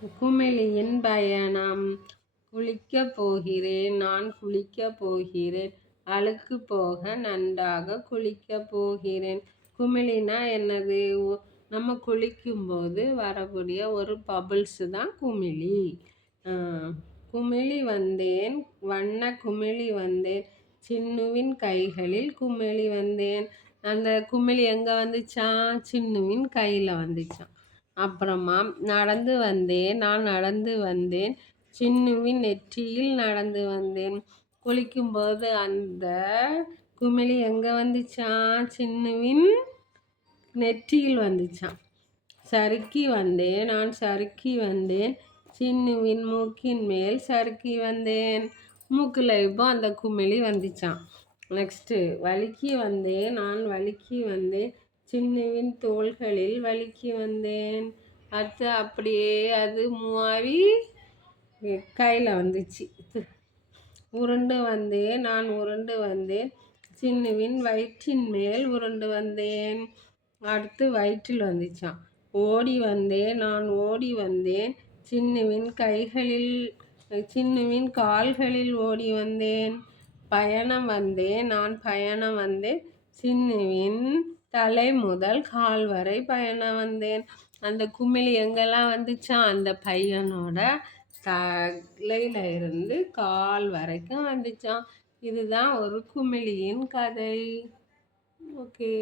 குமிழியின் பயணம். குளிக்கப் போகிறேன், நான் குளிக்கப் போகிறேன், அழுக்கு போக நன்றாக குளிக்கப் போகிறேன். குமிழினா என்னது? நம்ம குளிக்கும்போது வரக்கூடிய ஒரு பபுள்ஸு தான் குமிழி. குமிழி வந்தேன், வண்ண குமிழி வந்தேன், சின்னுவின் கைகளில் குமிழி வந்தேன். அந்த குமிழி எங்கே வந்துச்சான்? சின்னுவின் கையில் வந்துச்சான். அப்புறமா நடந்து வந்தேன், நான் நடந்து வந்தேன், சின்னுவின் நெற்றியில் நடந்து வந்தேன். குளிக்கும்போது அந்த குமிழி எங்கே வந்துச்சான்? சின்னுவின் நெற்றியில் வந்துச்சான். சறுக்கி வந்தேன், நான் சறுக்கி வந்தேன், சின்னுவின் மூக்கின் மேல் சறுக்கி வந்தேன். மூக்கில் இப்போ அந்த குமிழி வந்துச்சான். நெக்ஸ்ட்டு வழுக்கி வந்தேன், நான் வழுக்கி வந்தேன், சின்னுவின் தோள்களில் வழுக்கி வந்தேன். அடுத்து அப்படியே அது மூவாவி கையில் வந்துச்சு. உருண்டு வந்தேன், நான் உருண்டு வந்தேன், சின்னுவின் வயிற்றின் மேல் உருண்டு வந்தேன். அடுத்து வயிற்றில் வந்துச்சான். ஓடி வந்தேன், நான் ஓடி வந்தேன், சின்னுவின் கால்களில் ஓடி வந்தேன். பயணம் வந்தேன், நான் பயணம் வந்தேன், சின்னுவின் தலை முதல் கால் வரை பயணம் வந்தேன். அந்த குமிழி எங்கெல்லாம் வந்துச்சான்? அந்த பையனோட தலையில் இருந்து கால் வரைக்கும் வந்துச்சான். இதுதான் ஒரு குமிழியின் கதை. ஓகே.